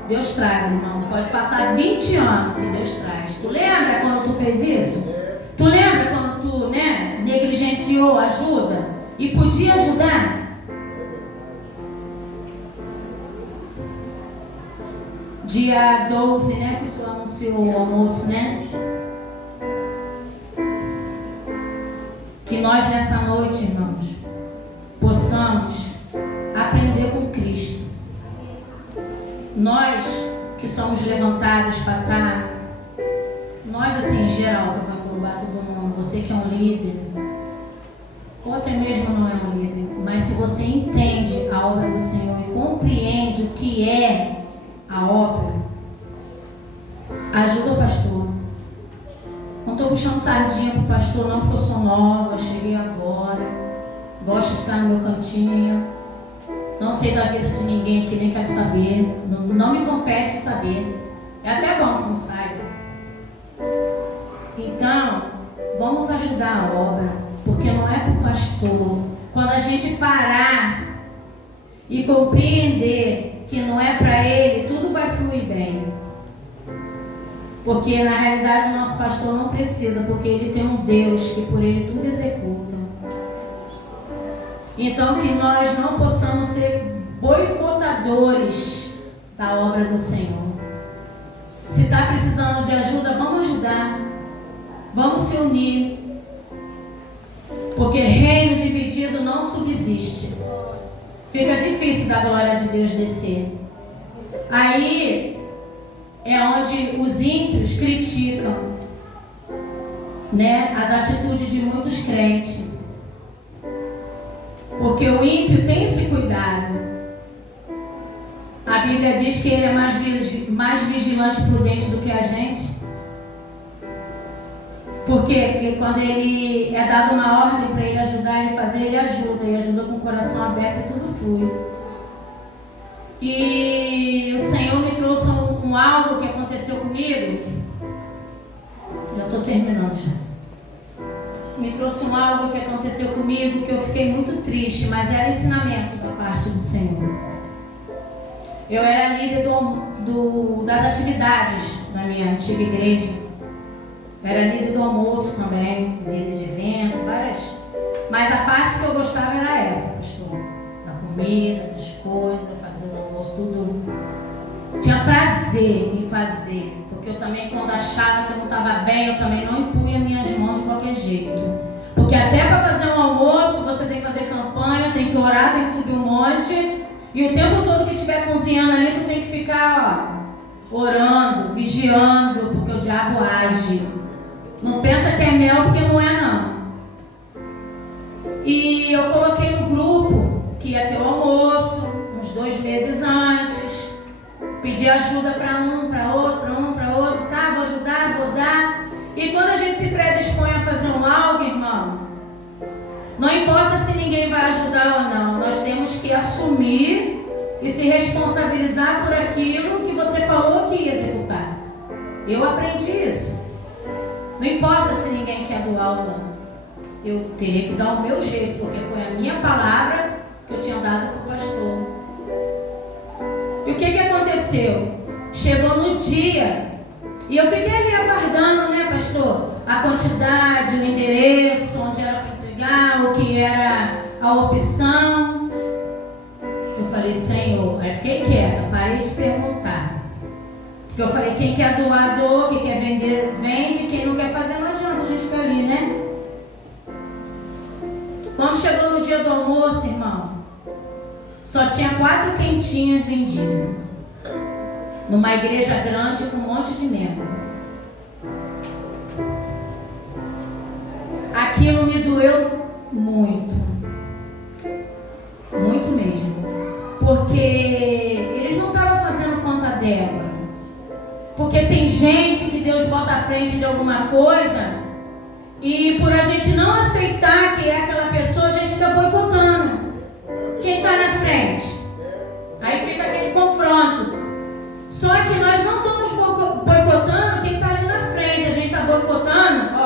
Deus traz, irmão. Pode passar 20 anos que Deus traz. Tu lembra quando tu fez isso? Tu lembra quando tu, negligenciou ajuda? E podia ajudar? Dia 12, que o senhor anunciou o almoço, Que nós nessa noite, irmãos, possamos aprender com Cristo. Nós que somos levantados para estar, nós assim em geral, que vai englobar todo mundo, você que é um líder, ou até mesmo não é um líder, mas se você entende a obra do Senhor e compreende o que é a obra, ajuda o pastor. Não estou puxando sardinha para o pastor não, porque eu sou nova, cheguei agora, gosto de ficar no meu cantinho, não sei da vida de ninguém aqui, nem quero saber, não me compete saber, é até bom que não saiba. Então, vamos ajudar a obra, porque não é para o pastor. Quando a gente parar e compreender que não é para ele, tudo vai fluir bem. Porque na realidade o nosso pastor não precisa, porque ele tem um Deus que por ele tudo executa. Então que nós não possamos ser boicotadores da obra do Senhor. Se está precisando de ajuda, vamos ajudar. Vamos se unir. Porque reino dividido não subsiste. Fica difícil da glória de Deus descer. Aí é onde os ímpios criticam, as atitudes de muitos crentes. Porque o ímpio tem esse cuidado. A Bíblia diz que ele é mais vigilante e prudente do que a gente. Por quê? Porque quando ele é dado uma ordem para ele ajudar, ele fazer, ele ajuda com o coração aberto e tudo flui. E o Senhor me trouxe algo que aconteceu comigo. Já estou terminando já. Me trouxe algo que aconteceu comigo que eu fiquei muito triste, mas era ensinamento da parte do Senhor. Eu era líder das atividades da minha antiga igreja. Era líder do almoço também, líder de evento, várias. Mas a parte que eu gostava era essa, pastor. Da comida, das coisas, fazer o almoço, tudo. Tinha prazer em fazer. Porque eu também, quando achava que eu não estava bem, eu também não impunha minhas mãos de qualquer jeito. Porque até para fazer um almoço, você tem que fazer campanha, tem que orar, tem que subir um monte. E o tempo todo que estiver cozinhando ali, tu tem que ficar, orando, vigiando, porque o diabo age. Não pensa que é mel, porque não é não. E eu coloquei no grupo que ia ter o almoço, uns 2 meses antes. Pedi ajuda para um, para outro, tá, vou ajudar, vou dar. E quando a gente se predispõe a fazer algo, irmão, não importa se ninguém vai ajudar ou não, nós temos que assumir e se responsabilizar por aquilo que você falou que ia executar. Eu aprendi isso. Não importa se ninguém quer doar ou não. Eu teria que dar o meu jeito, porque foi a minha palavra que eu tinha dado para o pastor. E o que aconteceu? Chegou no dia e eu fiquei ali aguardando, pastor? A quantidade, o endereço, onde era para entregar, o que era a opção. Eu falei, Senhor, aí fiquei quieta, parei de perguntar. Porque eu falei, quem quer doar, doa, quem quer vender, vende, quem não quer fazer, não adianta a gente ficar ali, Quando chegou no dia do almoço, irmão, só tinha 4 quentinhas vendidas. Numa igreja grande com um monte de membros. Aquilo me doeu muito. porque eles não estavam fazendo conta dela. Porque tem gente que Deus bota à frente de alguma coisa e por a gente não aceitar que é aquela pessoa, a gente fica boicotando. Quem está na frente? Aí fica aquele confronto. Só que nós não estamos boicotando quem está ali na frente. A gente está boicotando,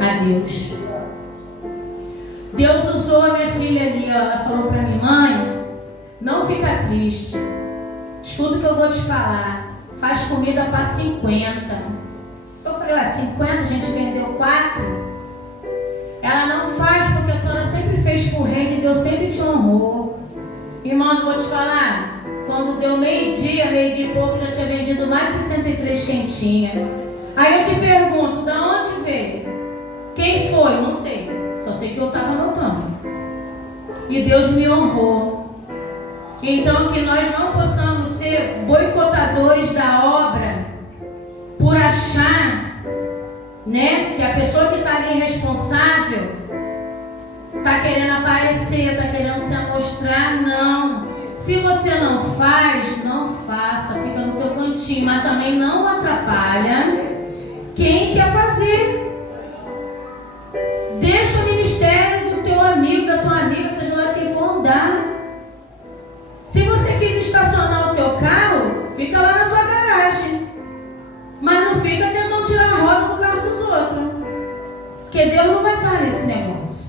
a Deus. Deus usou a minha filha ali, ela falou para mim: mãe, não fica triste. Escuta o que eu vou te falar. Faz comida para 50. Eu falei: 50, a gente vendeu 4. Ela: não faz porque a senhora sempre fez por reino e Deus sempre te honrou. Irmãos, eu vou te falar. Quando deu meio-dia e pouco, já tinha vendido mais de 63 quentinhas. Aí eu te pergunto: da onde veio? Quem foi? Não sei. Só sei que eu estava anotando. E Deus me honrou. Então, que nós não possamos ser boicotadores da obra por achar, né, que a pessoa que está ali responsável está querendo aparecer, está querendo se amostrar. Não. Se você não faz, não faça. Fica no teu cantinho, mas também não atrapalha quem quer fazer. Deixa o ministério do teu amigo, da tua amiga, seja lá quem for, andar. Se você quis estacionar o teu carro, fica lá na tua garagem. Mas não fica tentando tirar a roda do carro dos outros. Porque Deus não vai estar nesse negócio.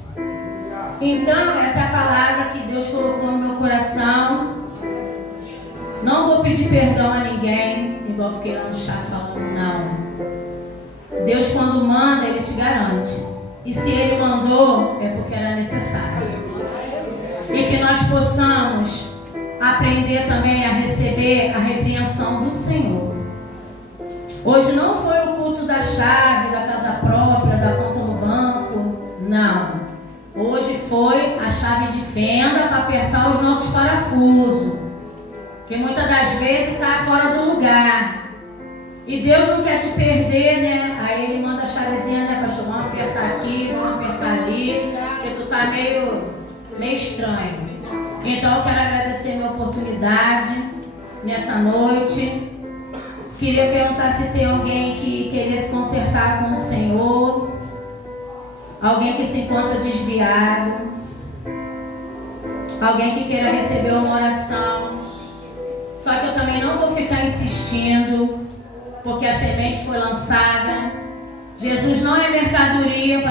Então, essa é a palavra que Deus colocou no meu coração. Não vou pedir perdão a ninguém, igual fiquei lá no chá falando, não. Deus, quando manda, Ele te garante. E se Ele mandou, é porque era necessário. E que nós possamos aprender também a receber a repreensão do Senhor. Hoje não foi o culto da chave, da casa própria, da conta no banco. Não. Hoje foi a chave de fenda para apertar os nossos parafusos. Porque muitas das vezes está fora do lugar. E Deus não quer te perder, né? Aí Ele manda a chavezinha, né, pastor? Vamos apertar aqui, vamos apertar ali. Porque tu está meio estranho. Então eu quero agradecer a minha oportunidade nessa noite. Queria perguntar se tem alguém que queria se consertar com o Senhor. Alguém que se encontra desviado. Alguém que queira receber uma oração. Só que eu também não vou ficar insistindo, porque a semente foi lançada. Jesus não é mercadoria.